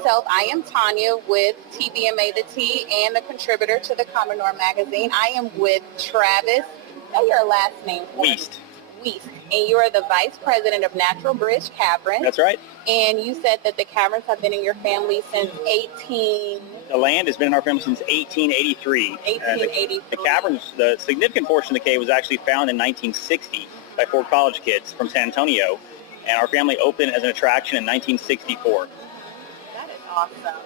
myself, I am Tanya with TVMA The T and a contributor to the Commodore magazine. I am with Travis. Know your last name. Weist. Weist. And you are the Vice President of Natural Bridge Caverns. That's right. And you said that the Caverns have been in your family since The land has been in our family since 1883. 1883. The Caverns, the significant portion of the cave was actually found in 1960 by 4 college kids from San Antonio. And our family opened as an attraction in 1964. That is awesome.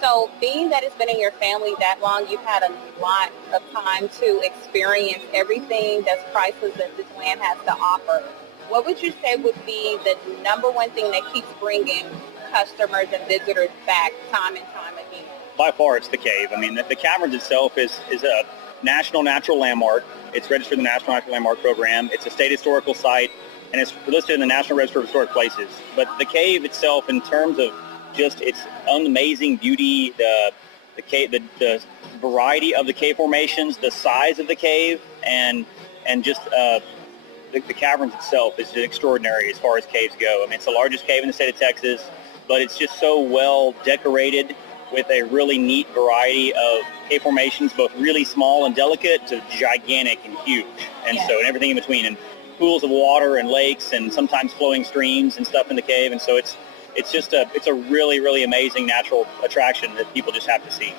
So being that it's been in your family that long, you've had a lot of time to experience everything that's priceless that this land has to offer. What would you say would be the number one thing that keeps bringing customers and visitors back time and time again? By far, it's the cave. I mean, the Caverns itself is a national natural landmark. It's registered in the National Natural Landmark Program. It's a state historical site, and it's listed in the National Register of Historic Places. But the cave itself, in terms of just its amazing beauty, the variety of the cave formations, the size of the cave, and just the Caverns itself is extraordinary as far as caves go. I mean, it's the largest cave in the state of Texas, but it's just so well decorated with a really neat variety of cave formations, both really small and delicate to gigantic and huge, and and everything in between, and pools of water and lakes and sometimes flowing streams and stuff in the cave. And so it's a really amazing natural attraction that people just have to see.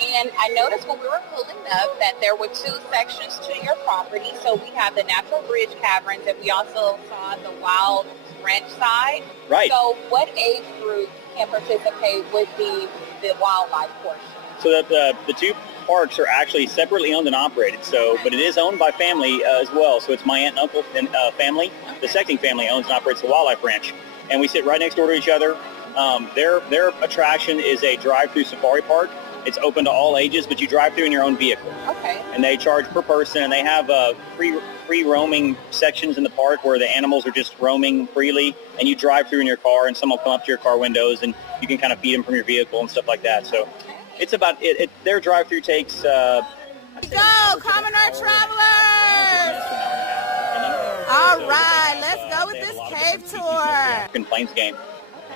And I noticed when we were pulling up that there were 2 sections to your property. So we have the Natural Bridge Caverns, and we also saw the Wild Ranch side. Right. So what age group can participate with the wildlife portion? So the 2 parks are actually separately owned and operated. So, but it is owned by family as well. So it's my aunt and uncle and family. The Secking family owns and operates the Wildlife Ranch, and we sit right next door to each other. Their attraction is a drive-through safari park. It's open to all ages, but you drive through in your own vehicle. Okay. And they charge per person, and they have free roaming sections in the park where the animals are just roaming freely, and you drive through in your car, and someone will come up to your car windows, and you can kind of feed them from your vehicle and stuff like that. So it's about it. Their drive-through takes. Go, Commodore Travelers! All right, let's go with this cave tour. African Plains game.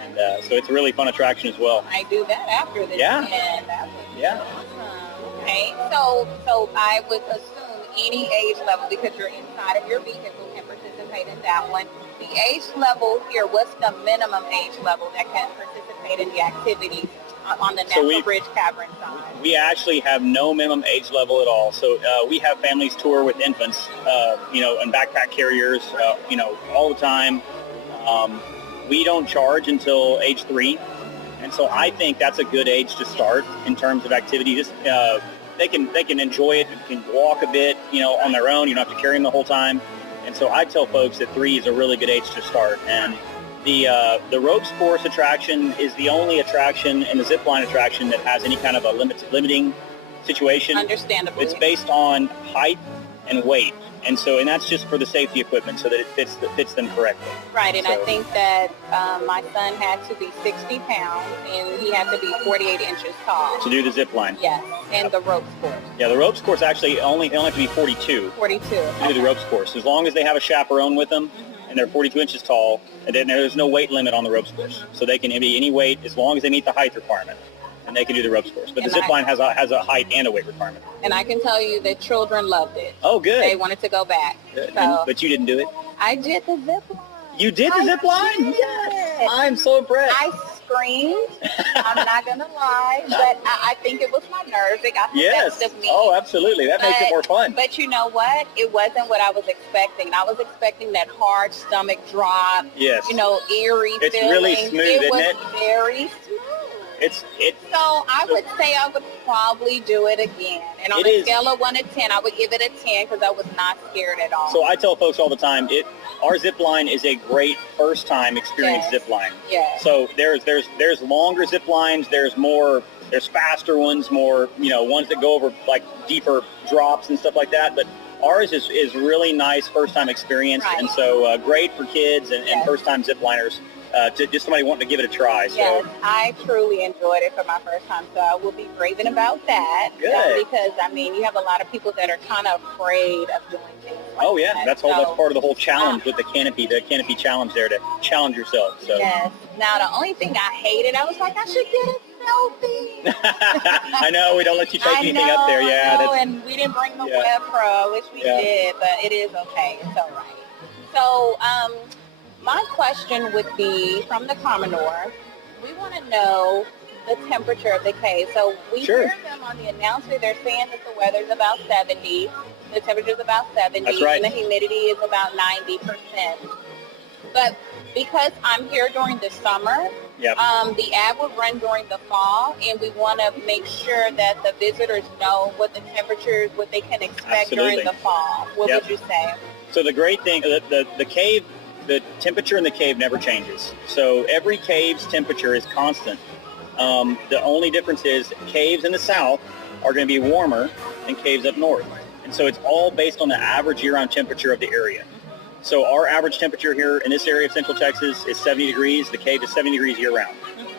And so it's a really fun attraction as well. I do that after this. Yeah. And that was Yeah. awesome. Okay, so I would assume any age level, because you're inside of your vehicle, can participate in that one. The age level here, what's the minimum age level that can participate in the activities on the Natural Bridge Cavern side? We actually have no minimum age level at all. So we have families tour with infants, and backpack carriers, all the time. We don't charge until age 3, and so I think that's a good age to start in terms of activity. Just they can enjoy it, can walk a bit, on their own. You don't have to carry them the whole time, and so I tell folks that 3 is a really good age to start. And the ropes course attraction is the only attraction in the zip line attraction that has any kind of a limiting situation. Understandably, it's based on height and weight. And that's just for the safety equipment so that it fits them correctly. Right, and so, I think that my son had to be 60 pounds and he had to be 48 inches tall. To do the zip line. Yes, and the ropes course. Yeah, the ropes course actually only have to be 42. 42. To do the ropes course. As long as they have a chaperone with them and they're 42 inches tall, and then there's no weight limit on the ropes course. So they can be any weight as long as they meet the height requirement. And they can do the ropes course. But the zip line has a height and a weight requirement. And I can tell you that children loved it. Oh, good. They wanted to go back. So but you didn't do it? I did the zip line. You did the zip line? Yes. I'm so impressed. I screamed. I'm not going to lie. But I think it was my nerves. It got the best of me. Oh, absolutely. That makes it more fun. But you know what? It wasn't what I was expecting. I was expecting that hard stomach drop. Yes. Eerie feeling. It's really smooth, isn't it? It was very smooth. So I would say I would probably do it again. And on a scale of 1 to 10, I would give it a 10 because I was not scared at all. So I tell folks all the time, our zip line is a great first time experience zip line. Yes. So there's longer zip lines, there's faster ones, more, ones that go over like deeper drops and stuff like that. But ours is really nice first time experience. Right. And so great for kids and first time zip liners. just somebody wanting to give it a try. So. Yes, I truly enjoyed it for my first time, so I will be raving about that. Good. Because, I mean, you have a lot of people that are kind of afraid of doing things like Oh, yeah, that. that's part of the whole challenge with the canopy challenge there, to challenge yourself. So. Yes. Now, the only thing I hated, I was like, I should get a selfie. I know, we don't let you take anything up there. Yeah, I know, and we didn't bring the Web Pro, which we did, but it is okay. It's all right. So, my question would be, from the Commodore, we want to know the temperature of the cave. So we hear them on the announcer, they're saying that the weather's about 70, the temperature's about 70, That's right. and the humidity is about 90%. But because I'm here during the summer, the ad would run during the fall, and we want to make sure that the visitors know what the temperatures, what they can expect during the fall. What would you say? So the great thing, the cave, the temperature in the cave never changes. So every cave's temperature is constant. The only difference is caves in the south are going to be warmer than caves up north. And so it's all based on the average year-round temperature of the area. So our average temperature here in this area of Central Texas is 70 degrees. The cave is 70 degrees year-round.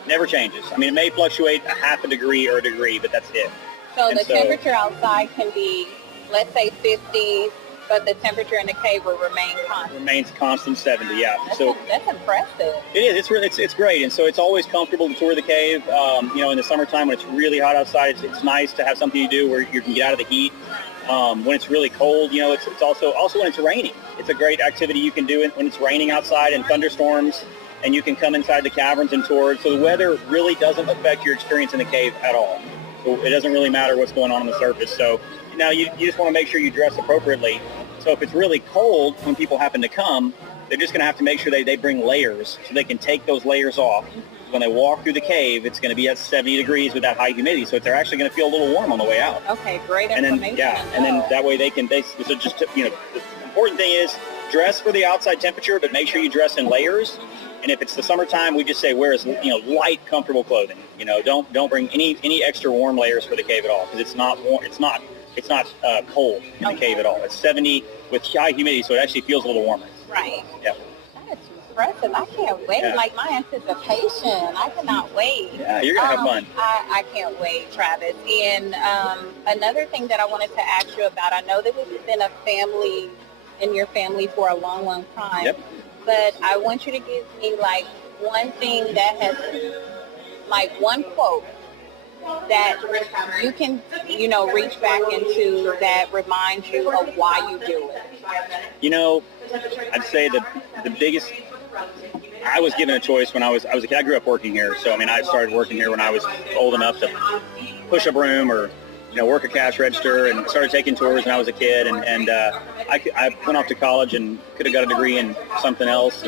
Never changes. I mean, it may fluctuate a half a degree or a degree, but that's it. So the temperature outside can be, let's say, 50, but the temperature in the cave will remain constant. Remains constant 70, yeah. That's impressive. It is. It's great, and so it's always comfortable to tour the cave. In the summertime when it's really hot outside, it's nice to have something to do where you can get out of the heat. When it's really cold, it's also when it's raining. It's a great activity you can do when it's raining outside and thunderstorms, and you can come inside the caverns and tour. So the weather really doesn't affect your experience in the cave at all. So it doesn't really matter what's going on the surface. So now you just want to make sure you dress appropriately. So if it's really cold when people happen to come, they're just going to have to make sure they bring layers so they can take those layers off. When they walk through the cave, it's going to be at 70 degrees with that high humidity, so they're actually going to feel a little warm on the way out. Okay, great information. And then that way they can, so just, the important thing is dress for the outside temperature, but make sure you dress in layers. And if it's the summertime, we just say wear light, comfortable clothing. Don't bring any extra warm layers for the cave at all, because it's not warm. It's not cold in the cave at all. It's 70 with high humidity, so it actually feels a little warmer. Right. Yeah. That's impressive. I can't wait. Yeah. Like my anticipation. I cannot wait. Yeah, you're going to have fun. I can't wait, Travis. And another thing that I wanted to ask you about, I know that we've been a family in your family for a long, long time. Yep. But I want you to give me like one thing that has, like one quote that you can, reach back into that reminds you of why you do it. I'd say that the biggest, I was given a choice when I was a kid. I grew up working here. So, I started working here when I was old enough to push a broom or, work a cash register, and started taking tours when I was a kid. And I went off to college and could have got a degree in something else.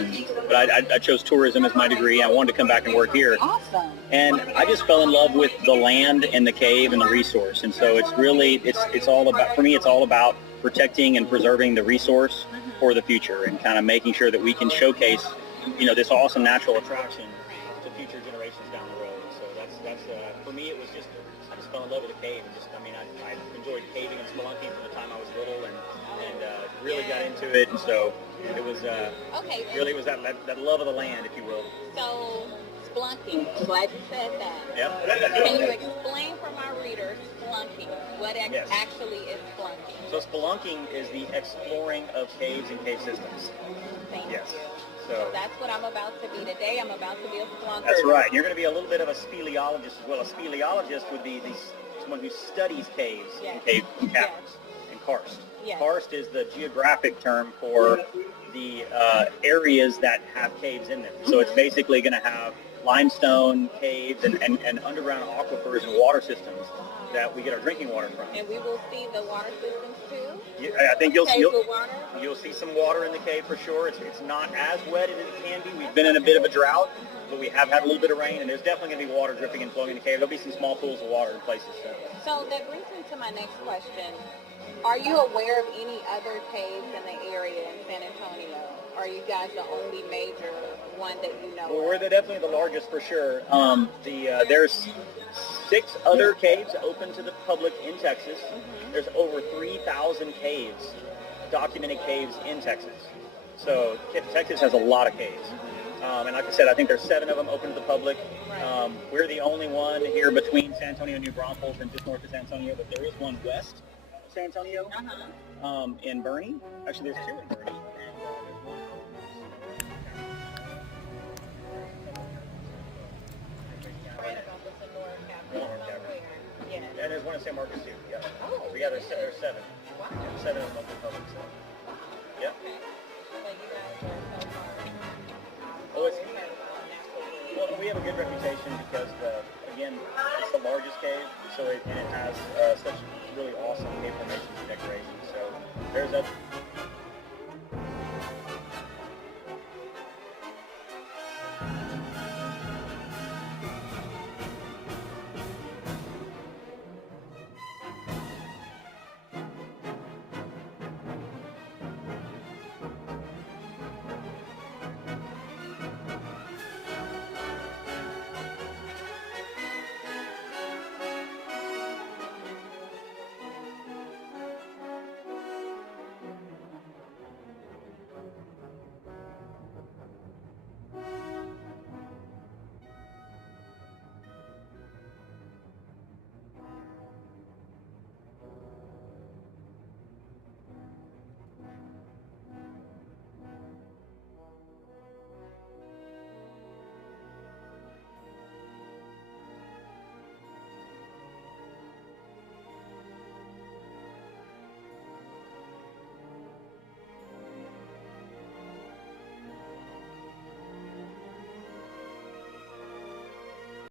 But I chose tourism as my degree. I wanted to come back and work here. Awesome. And I just fell in love with the land and the cave and the resource. And so it's really, it's all about, for me, it's all about protecting and preserving the resource for the future, and kind of making sure that we can showcase, this awesome natural attraction to future generations down the road. So that's for me, it was just, I just fell in love with the cave. And just, I enjoyed caving and spelunking from the time I was little, and really got into it. And so it was really, it was that love of the land, if you will. So spelunking, I'm glad you said that. Yep. Can you explain for my readers spelunking? What actually is spelunking? So spelunking is the exploring of caves and cave systems. Thank you. So that's what I'm about to be today. I'm about to be a spelunker. That's right. You're going to be a little bit of a speleologist as well. A speleologist would be someone who studies caves and cave caverns. And karst. Yes. Karst is the geographic term for the areas that have caves in them. So it's basically going to have limestone caves and underground aquifers and water systems that we get our drinking water from. And we will see the water systems too? Yeah, I think you'll see some water in the cave for sure. It's not as wet as it can be. We've been in a bit of a drought, but we have had a little bit of rain, and there's definitely going to be water dripping and flowing in the cave. There'll be some small pools of water in places. So that brings me to my next question. Are you aware of any other caves in the area in San Antonio? Are you guys the only major one that you know? Well, we're definitely the largest for sure. There's 6 other caves open to the public in Texas. There's over 3,000 caves, documented caves in Texas. So Texas has a lot of caves. And like I said, I think there's 7 of them open to the public. We're the only one here between San Antonio, New Braunfels, and just north of San Antonio, but there is one west of San Antonio, in Bernie. Actually, there's 2 in Bernie. And there's one in San Marcos too. Yeah. Oh. So yeah, there's 7. Wow. Yeah, 7 of them open to the public. So. Yep. Okay. So you guys are so far. Well, well, we have a good reputation because again, it's the largest cave, so it has such really awesome cave formations and decorations. So there's a